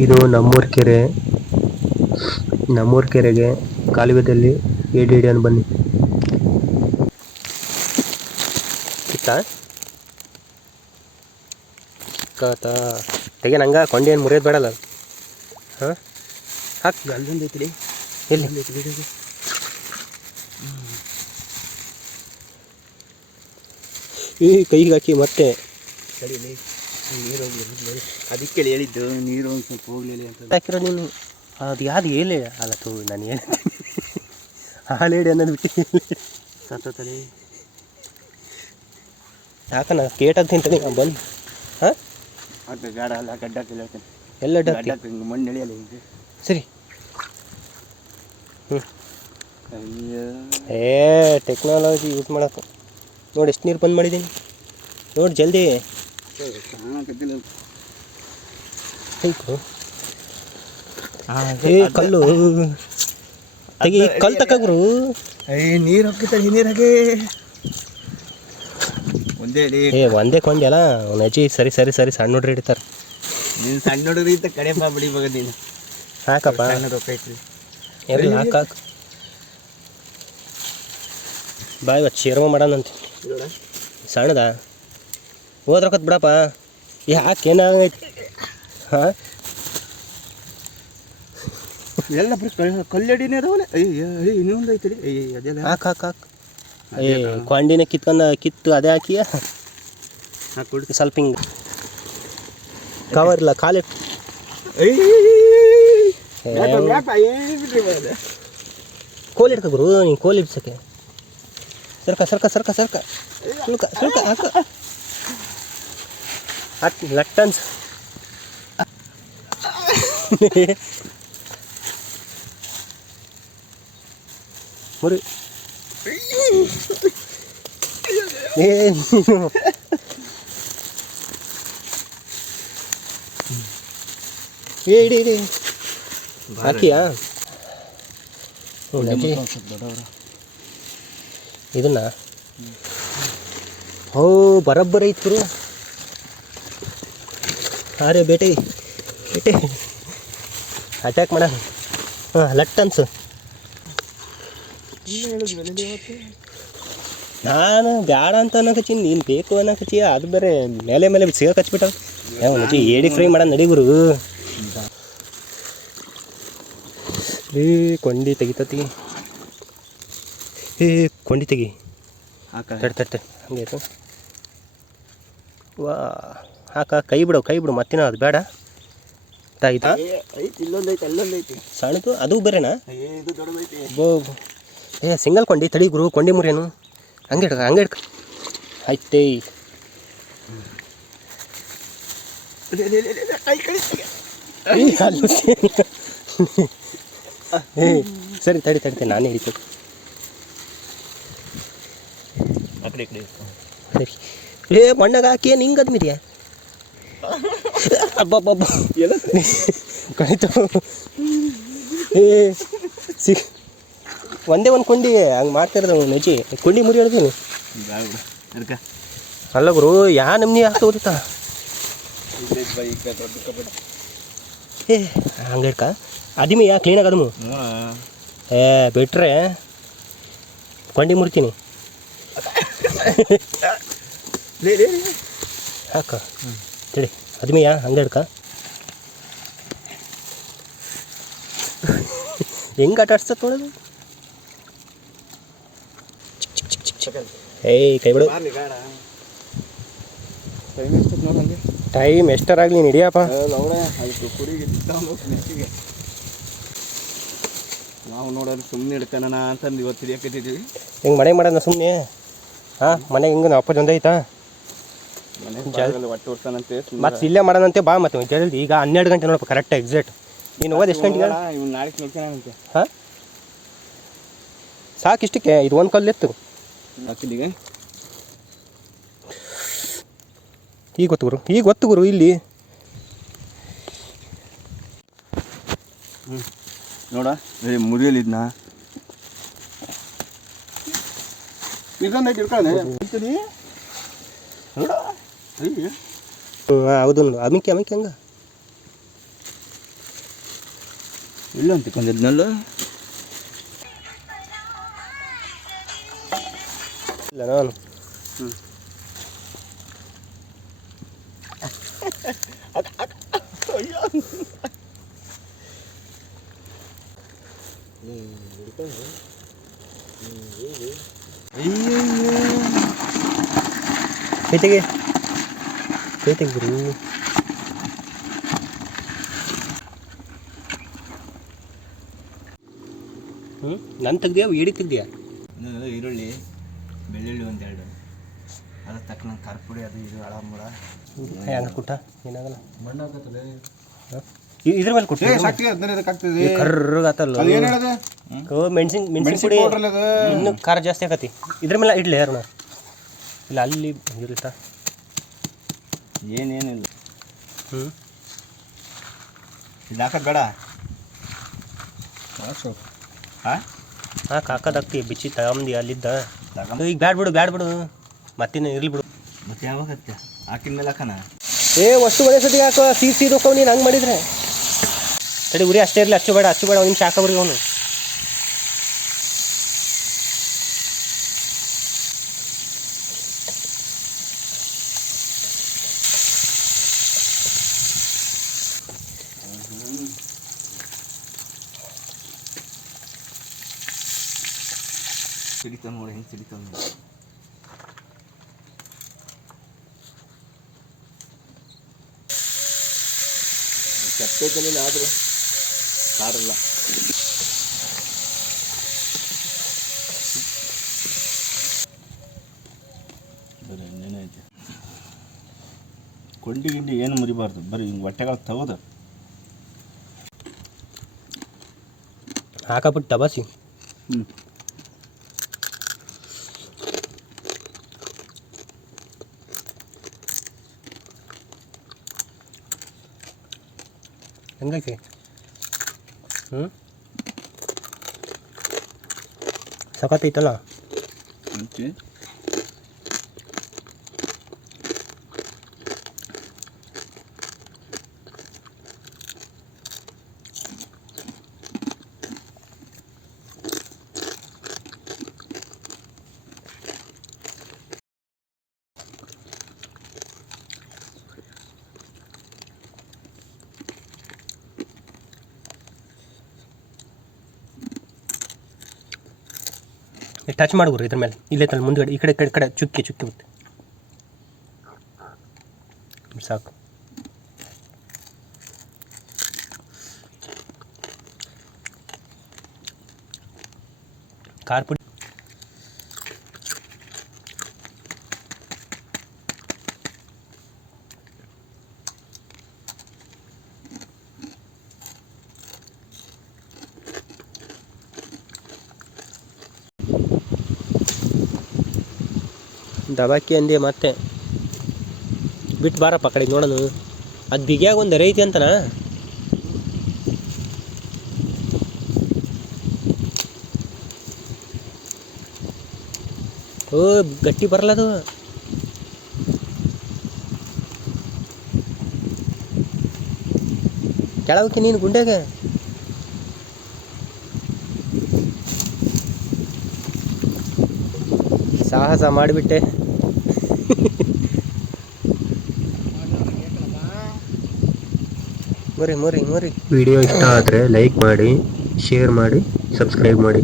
ಇದು ನಮ್ಮೂರ ಕೆರೆ. ನಮ್ಮೂರ ಕೆರೆಗೆ ಕಾಲುವೆದಲ್ಲಿ ಏಡಿ ಹಿಡಿಯೋಣ ಬನ್ನಿ. ತೆಗೆ ನಂಗೆ ಕೊಂಡಿ ಏನು ಮುರಿಯೋದು ಬೇಡಲ್ಲ. ಹಾಂ ಹಾಕಿ ಗಲ್ದಂದು ಐತ್ರಿ. ಎಲ್ಲಿ ಈ ಕೈಗೆ ಹಾಕಿ ಮತ್ತೆ ಕಡಿಲಿ ನೀರು ಹೋಗ್ಲಿ. ಅದಕ್ಕೆ ಹೇಳಿದ್ದು ನೀರು ಒಂದು ಸ್ವಲ್ಪ ಹೋಗ್ಲಿಲ್ಲ ಅಂತ ಹಾಕಿರೋ ನೀನು. ಅದು ಯಾವ್ದು ಹೇಳಿ ಅಲ್ಲ ತೂ ನಾನು ಏನು ಹಾಳು ಹೇಳಿ ಅನ್ನೋದು ಬಿಟ್ಟು ಸತ್ತಲಿ ಯಾಕಣ್ಣ ಕೇಟಾಗಿ ತಿಂತಾನೆ ಬಂದು. ಹಾಂ ಅದು ಬೇಡ ಅಲ್ಲ ಗಡ್ಡಕ್ಕೆ ಹೇಳ್ತೇನೆ. ಎಲ್ಲ ಗಡ್ಡಕ್ಕೆ ಹಿಂಗೆ ಮಣ್ಣು ಎಳೆಯಲ್ಲ ಹಿಂಗೆ. ಸರಿ. ಏ ಟೆಕ್ನಾಲಜಿ ಯೂಸ್ ಮಾಡೋಕೆ ನೋಡಿ ಎಷ್ಟು ನೀರು ಬಂದ್ ಮಾಡಿದ್ದೀನಿ ನೋಡಿ ಜಲ್ದಿ. ಏ ಕಲ್ಲು ತೆಗಿ, ಕಲ್ಲು ತಕಗ್ರು. ನೀರು ಹಾಕಿರ್ತಾರೆ ನೀರಾಗೆ ಒಂದೇ ಒಂದೇ ಕೊಂಡ್ಯಲ್ಲ ಅವ್ನ ಅಜ್ಜಿ. ಸರಿ ಸರಿ ಸರಿ ಸಣ್ಣ ನೋಡ್ರಿ ಹಿಡಿತಾರೆ. ನೀನು ಸಣ್ಣ ನೋಡ್ರಿ ಅಂತ ಕಡೆ ಬಿಡಿ ಮಗ ನೀನು. ಹಾಕಪ್ಪ ಸಣ್ಣ ರೊಕ್ಕ ಐತ್ರಿ. ಎಲ್ಲಿ ಹಾಕು ಬಾ. ಇವತ್ತು ಶೇರ್ವ ಮಾಡೋಣಂತ. ಸಣ್ಣದ ಹೋದ್ರೊಕ್ಕತ್ ಬಿಡಪ್ಪ. ಈ ಹಾಕಿ ಏನಾಗೈತಿ. ಹಾಂ ಎಲ್ಲ ಕಲ್ಲಡಿನೇ ಅದಾವಲ್ಲ. ಇನ್ನೊಂದು ಐತ್ರಿ. ಅದೆಲ್ಲ ಹಾಕು ಹಾಕು ಹಾಕು. ಕೊಂಡಿನ ಕಿತ್ತು ಅದೇ ಹಾಕಿ ಹಾಕೊಡಿ ಸ್ವಲ್ಪ ಹಿಂಗೆ ಕವರ್ ಇಲ್ಲ ಖಾಲಿ. ಕೋಲ್ ಇಡ್ಕ ಗುರು ನೀನು. ಕೋಲ್ ಇಡ್ಸಕ್ಕೆ ಸರ್ಕ ಸರ್ಕ ಸರ್ಕ ಸರ್ಕ ಸುಲ್ಕ ಸುಲ್ಕ ಹಾಕು. ಲಟ್ಟನ್ಸ್ ಮುರಿ. ಇಡಿ ಇಡಿ ಹಾಕಿಯಾ ಇದನ್ನ. ಓ ಬರಬ್ಬರ ಐತ್ ಗುರು. ಅರೆ ಬೇಟೆ ಬೇಟೆ ಅಟ್ಯಾಕ್ ಮಾಡ. ಹಾಂ ಲಟ್ಟನ್ಸು. ನಾನು ಬ್ಯಾಡ ಅಂತ ಅನ್ನಕಚ್ಚಿ ನೀನು ಬೇಕು ಅನ್ನಕಚ್ಚಿ. ಅದು ಬೇರೆ ಮೇಲೆ ಮೇಲೆ ಸಿಗಕ್ಕೆ ಹಚ್ಬಿಟ್ಟ. ಮಚ್ಚಿ ಏಡಿ ಫ್ರೈ ಮಾಡೋಣ ನಡಿ ಗುರು. ಏ ಕೊಂಡಿ ತೆಗಿತತಿ. ಏ ಕೊಂಡಿ ತೆಗಿ. ತಟ್ಟೆ ತಟ್ಟೆ ಹಂಗೆ ಆಯ್ತು. ವಾ ಹಾಕ ಕೈ ಬಿಡು ಮತ್ತಿನ ಅದು ಬೇಡ. ಆಯ್ತಾ ಇಲ್ಲೊಂದೈತೆ ಅಲ್ಲೊಂದೈತಿ ಸಣ್ಣದು ಅದು ಬೇರೆನಾ. ಇದು ದೊಡ್ಡದೈತಿ. ಬೋ ಏ ಸಿಂಗಲ್ ಕೊಂಡಿ ತಡಿ ಗುರು. ಕೊಂಡಿ ಮುರಿಯನು ಹಂಗೆ ಹಿಡ್ಕ ಆಯ್ತೇ. ಏ ಸರಿ ತಡಿ ನಾನೇ ಹಿಡಿತು. ಸರಿ ಏ ಮಣ್ಣಾಗ ಹಾಕಿ ಏನು ಹಿಂಗೆ ಅದ್ಮಿದ್ಯಾ. ಅಬ್ಬಬ್ಬಬ್ಬ ಎಲ್ಲ ಕಳಿತು. ಏ ಒಂದೇ ಒಂದು ಕೊಂಡಿ ಹಂಗೆ ಮಾಡ್ತಿರೋದು ನಜಿ. ಕೊಂಡಿ ಮುರಿ ಹೇಳ್ತೀನಿ ಅಲ್ಲ ಗುರು. ಯಾ ನಮ್ನಿ ಹಾಕ್ತಾ ಓದಿತಾ. ಏ ಹಂಗೆ ಇಡ್ಕ ಅದಿಮಿ ಯಾ ಕ್ಲೀನಾಗಿ ಅದಮು. ಏ ಬಿಟ್ರೆ ಕೊಂಡಿ ಮುರಿತೀನಿ. ಹಾಕ ತಡಿ ಅದಿಮಿ ಯಾ ಹಂಗೆ ಇಡ್ಕ. ಹೆಂಗೆ ಆಟ ಆಡ್ಸ್ತತ್ ನೋಡೋದು. ಏಯ್ ಕೈ ಬಿಡು. ಟೈಮ್ ಎಷ್ಟರಾಗಲಿ ನೀನು ಹಿಡಿಯಪ್ಪ. ನಾವು ನೋಡೋದು ಸುಮ್ಮನೆ ಹಿಡ್ತಾನ ಅಂತಂದು ಇವತ್ತು ಹಿಡಿಯಕತ್ತಿದ್ದೀವಿ. ಹಿಂಗೆ ಮನೆಗೆ ಮಾಡೋಣ ಸುಮ್ಮನೆ. ಹಾಂ ಮನೆಗೆ ಹಿಂಗೆ ನಮ್ಮ ಅಪ್ಪ ಜೊತೆ ಒಟ್ಟು ಹೊಡ್ತಾನಂತೆ. ಮತ್ತೆ ಇಲ್ಲೇ ಮಾಡೋಣಂತೆ ಬಾ. ಮತ್ತೆ ಜಲ್ದಿ ಈಗ 12 ಗಂಟೆ ನೋಡಪ್ಪ ಕರೆಕ್ಟ್ ಎಕ್ಸಾಕ್ಟ್. ನೀನು ಹೋದ ಎಷ್ಟು ಗಂಟೆಗೆ ಇವ್ನು ನಾಳೆಗೆ ನೋಡ್ತಾನಂತೆ. ಹಾಂ ಸಾಕು ಇಷ್ಟಕ್ಕೆ. ಇದು ಒಂದು ಕಲ್ಲು ಎತ್ತು ಹಾಕಿದ್ದೀಗ. ಈಗ ಗೊತ್ತು ಗುರು ಇಲ್ಲಿ. ನೋಡ ಮುರಿಯಲಿದ್ನ ಇದೊಂದು ತಿಳ್ಕೊಳ್ಳೆ ನೋಡ. ಹೌದು ಅಮಿಕೆ ಹಂಗ ಇಲ್ಲ ಅಂತಿಕೊಂಡಿದ್ನಲ್ಲ. ಇಲ್ಲ ನಾನು ಕೈತೆಗೆ ಗುರು. ನಾನು ತೆಗ್ದ್ಯಾ ಏಡಿ ತೆಗ್ದ್ಯಾ? ಈರುಳ್ಳಿ ಬೆಳ್ಳುಳ್ಳಿ ಒಂದೆರಡು, ಅದ್ರ ತಕ್ಕ ಖಾರ ಪುಡಿ ಅದು ಇದು ಹಳ ಮೂಡ ಹೆಂಗ ಕುಟ್ಟ ಏನಾಗಲ್ಲ. ಮಣ್ಣು ಹಾಕತ್ತಲ್ಲ ಇದ್ರ ಮೇಲೆ ಕುಟ್ಟ ಕರ್ರಗಾತಲ್ಲ. ಮೆಣಸಿನ ಪುಡಿ ಇನ್ನೂ ಖಾರ ಜಾಸ್ತಿ ಆಗತಿ. ಇದ್ರ ಮೇಲೆ ಇಡ್ಲಿ ಯಾರು ಇಲ್ಲ ಅಲ್ಲಿ ಇರುತ್ತಾ ಏನೇನಿಲ್ಲ. ಇದು ಹಾಕೋದು ಬೇಡ. ಹಾಂ ಹಾಕದಾಗ್ತಿ ಬಿಚ್ಚಿ ತಗೊಂಡು ಅಲ್ಲಿದ್ದ. ಈಗ ಬ್ಯಾಡ್ ಬಿಡು ಮತ್ತಿನ ಇರ್ಲಿ ಬಿಡು. ಮತ್ತೆ ಯಾವಾಗ ಹಾಕಿದ ಮೇಲೆ ಹಾಕೋಣ. ವಸ್ತು ಒಂದೇ ಸತಿ ಹಾಕೋ. ಸೀದು ಹೋಗೋ ನೀನು ಹಂಗೆ ಮಾಡಿದ್ರೆ ತಡಿ. ಉರಿ ಅಷ್ಟೇ ಇರಲಿ, ಹಚ್ಚು ಬೇಡ ಒಂದು ನಿಮಿಷ ಹಾಕೋಬ್ರಿ ಅವನು. ಸಿಡಿತಾವ ನೋಡಿ, ಹೆಂಗೆ ಸಿಡಿತಾವ ನೋಡಿ. ಚಪ್ಪೈತಲ್ಲ ಆದರೂ ಕಾರಲ್ಲ. ಬರೀ ಇನ್ನೇನೈತೆ ಕೊಂಡಿ ಗಿಂಡಿ ಏನು ಮುರಿಬಾರ್ದು. ಬರೀ ಹಿಂಗೆ ಹೊಟ್ಟೆಗಳು ತಗೋದು ಹಾಕಬಿಟ್ಟು ಟಬಾಸಿ. ಹೆಂಗೈತಿ? ಸಖತ್ತೈತಲ್ಲ. ಟಚ್ ಮಾಡ್ಬೋರು ಇದ್ರ ಮೇಲೆ. ಇಲ್ಲೇ ತಲೆ ಮುಂದ್ಗಡೆ ಈ ಕಡೆ ಚುಕ್ಕಿ ಬಿಟ್ಟು ಸಾಕು. ಖಾರ ಪುಡಿ ದಬಾಕಿ ಅಂದೆ ಮತ್ತೆ ಬಿಟ್ಟು ಬಾರಪ್ಪ ಕಡೆ ನೋಡೋಣ. ಅದು ಬಿಗಿಯಾಗ ಒಂದು ರೈತಿ ಅಂತನಾ. ಓ ಗಟ್ಟಿ ಬರಲ್ಲ ಅದು. ಕೆಳಕ್ಕೆ ನೀನು ಗುಂಡೆಗೆ ಸಾಹಸ ಮಾಡಿಬಿಟ್ಟೆ. ಮುರಿ. ವಿಡಿಯೋ ಇಷ್ಟ ಆದರೆ ಲೈಕ್ ಮಾಡಿ, ಶೇರ್ ಮಾಡಿ, ಸಬ್ಸ್ಕ್ರೈಬ್ ಮಾಡಿ.